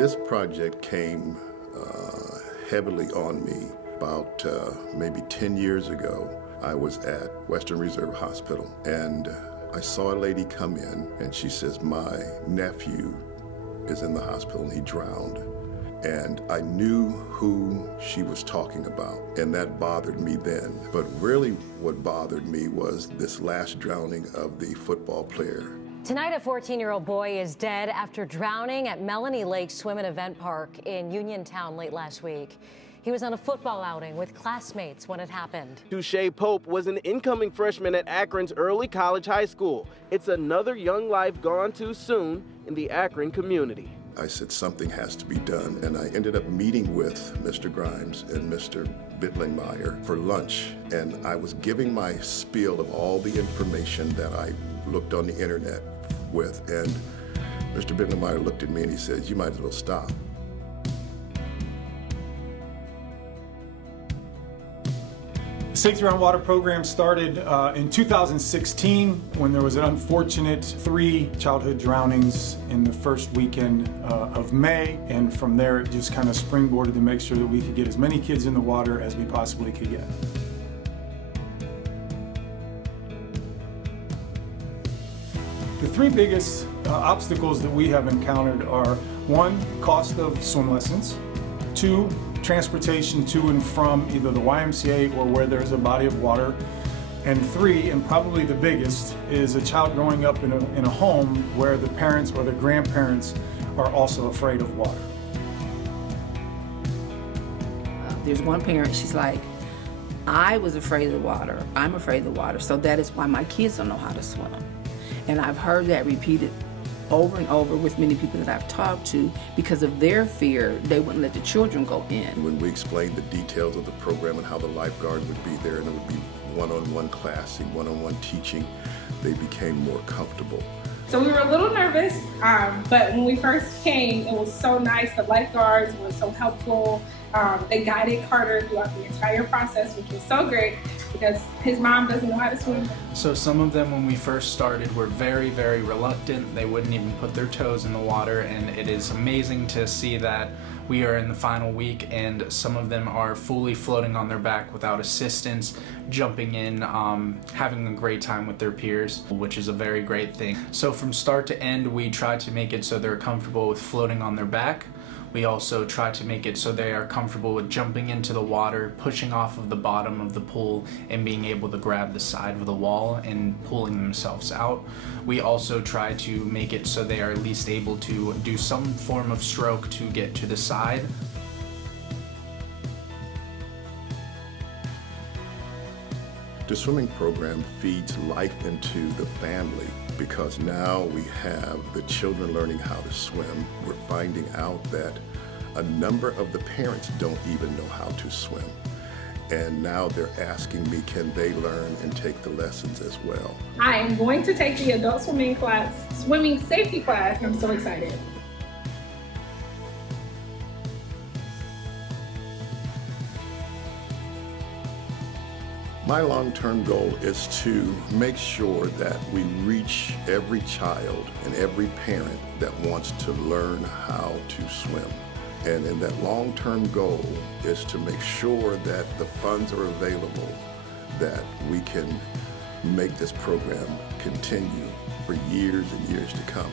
This project came heavily on me about maybe 10 years ago. I was at Western Reserve Hospital, and I saw a lady come in, and she says, my nephew is in the hospital and he drowned. And I knew who she was talking about, and that bothered me then. But really what bothered me was this last drowning of the football player. Tonight, a 14-year-old boy is dead after drowning at Melanie Lake Swim and Event Park in Uniontown late last week. He was on a football outing with classmates when it happened. Touche Pope was an incoming freshman at Akron's Early College High School. It's another young life gone too soon in the Akron community. I said something has to be done, and I ended up meeting with Mr. Grimes and Mr. Bittlingmeyer for lunch, and I was giving my spiel of all the information that I looked on the internet with, and Mr. Bittlingmeyer looked at me and he said, you might as well stop. The Safety Around Water program started in 2016 when there was an unfortunate 3 childhood drownings in the first weekend of May, and from there it just kind of springboarded to make sure that we could get as many kids in the water as we possibly could get. The 3 biggest obstacles that we have encountered are 1, cost of swim lessons, 2, transportation to and from either the YMCA or where there's a body of water, and 3, and probably the biggest, is a child growing up in a home where the parents or the grandparents are also afraid of water. There's one parent, she's like, I was afraid of the water, I'm afraid of the water, so that is why my kids don't know how to swim. And I've heard that repeated over and over with many people that I've talked to. Because of their fear, they wouldn't let the children go in. When we explained the details of the program and how the lifeguard would be there and it would be one-on-one classing, one-on-one teaching, they became more comfortable. So we were a little nervous, but when we first came, it was so nice. The lifeguards were so helpful. They guided Carter throughout the entire process, which was so great because his mom doesn't know how to swim. So some of them, when we first started, were very, very reluctant. They wouldn't even put their toes in the water, and it is amazing to see that we are in the final week and some of them are fully floating on their back without assistance, jumping in, having a great time with their peers, which is a very great thing. So from start to end, we try to make it so they're comfortable with floating on their back. We also try to make it so they are comfortable with jumping into the water, pushing off of the bottom of the pool, and being able to grab the side of the wall and pulling themselves out. We also try to make it so they are at least able to do some form of stroke to get to the side. The swimming program feeds life into the family because now we have the children learning how to swim. We're finding out that a number of the parents don't even know how to swim. And now they're asking me, can they learn and take the lessons as well? I am going to take the adult swimming safety class, and I'm so excited. My long-term goal is to make sure that we reach every child and every parent that wants to learn how to swim. And in that long-term goal is to make sure that the funds are available, that we can make this program continue for years and years to come.